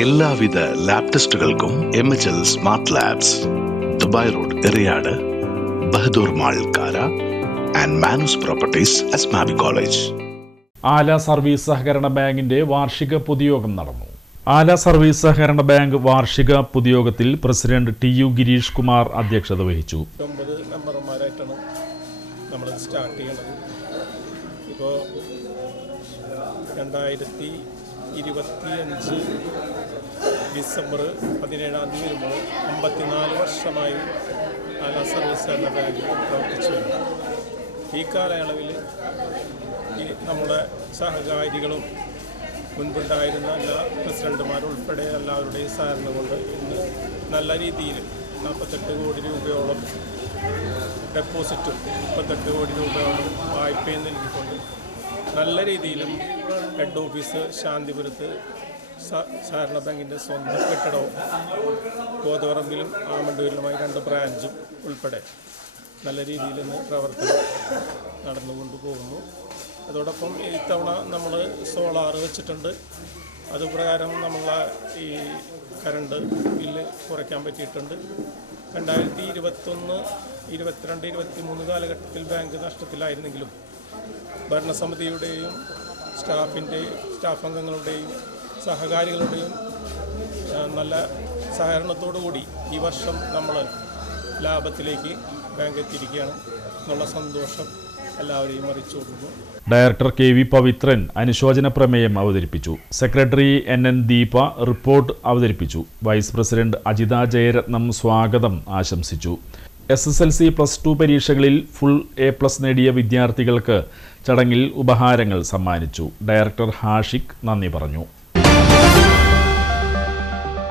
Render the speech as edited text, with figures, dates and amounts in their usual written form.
എല്ലാവിധ ലാബ് ടെസ്റ്റുകൾക്കും MHL smart labs, Dubai road, Eriyad, Bahadur mall, Kara and Manoos properties, Asmabi college. Ala service സഹകരണ ബാങ്കിന്റെ വാർഷിക പൊതുയോഗം നടന്നു. ആല സർവീസ് സഹകരണ ബാങ്ക് വാർഷിക പൊതുയോഗത്തിൽ പ്രസിഡന്റ് TU ഗിരീഷ് കുമാർ അധ്യക്ഷത വഹിച്ചു. 9 മെമ്പർമാരായിട്ടാണ് നമ്മൾ സ്റ്റാർട്ട് ചെയ്യുന്നത്. ഇപ്പോൾ 2025 ഡിസംബർ 17 വരുമ്പോൾ 54 വർഷമായി ആല സർവീസ് സഹകരണ ബാങ്ക് പ്രവർത്തിച്ചു വരുന്നു. ഈ കാലയളവിൽ നമ്മുടെ സഹകാരികളും മുൻപുണ്ടായിരുന്ന എല്ലാ പ്രസിഡന്റുമാരുൾപ്പെടെ എല്ലാവരുടെയും സഹകരണം കൊണ്ട് ഇന്ന് നല്ല രീതിയിൽ 48 കോടി രൂപയോളം ഡെപ്പോസിറ്റും 38 കോടി രൂപയോളം വായ്പയും നൽകിക്കൊണ്ട് നല്ല രീതിയിലും ഹെഡ് ഓഫീസ് ശാന്തിപുരത്ത് സഹകരണ ബാങ്കിൻ്റെ സ്വന്തം കെട്ടിടവും കോതവറമ്പിലും ആമണ്ടൂരിലുമായി 2 ബ്രാഞ്ചും ഉൾപ്പെടെ നല്ല രീതിയിൽ ഇന്ന് പ്രവർത്തനം നടന്നുകൊണ്ട് പോകുന്നു. അതോടൊപ്പം ഇത്തവണ നമ്മൾ സോളാർ വെച്ചിട്ടുണ്ട്. അതുപ്രകാരം നമ്മളെ ഈ കറണ്ട് ബില്ല് കുറയ്ക്കാൻ പറ്റിയിട്ടുണ്ട്. 2021, 22, 23 കാലഘട്ടത്തിൽ ബാങ്ക് നഷ്ടത്തിലായിരുന്നെങ്കിലും ഭരണസമിതിയുടെയും സ്റ്റാഫ് അംഗങ്ങളുടെയും സഹകാരികളുടെയും നല്ല സഹകരണത്തോടു കൂടി ഈ വർഷം നമ്മൾ ലാഭത്തിലേക്ക് ബാങ്ക് എത്തിയിരിക്കുകയാണ് എന്നുള്ള സന്തോഷം എല്ലാവരെയും അറിയിച്ചു കൊടുക്കുന്നു. ഡയറക്ടർ KV പവിത്രൻ അനുശോചന പ്രമേയം അവതരിപ്പിച്ചു. സെക്രട്ടറി NN ദീപ റിപ്പോർട്ട് അവതരിപ്പിച്ചു. വൈസ് പ്രസിഡന്റ് അജിത ജയരത്നം സ്വാഗതം ആശംസിച്ചു. SSLC +2 പരീക്ഷകളിൽ ഫുൾ A+ നേടിയ വിദ്യാർത്ഥികൾക്ക് ചടങ്ങിൽ ഉപഹാരങ്ങൾ സമ്മാനിച്ചു. ഡയറക്ടർ ഹാഷിഖ് നന്ദി പറഞ്ഞു.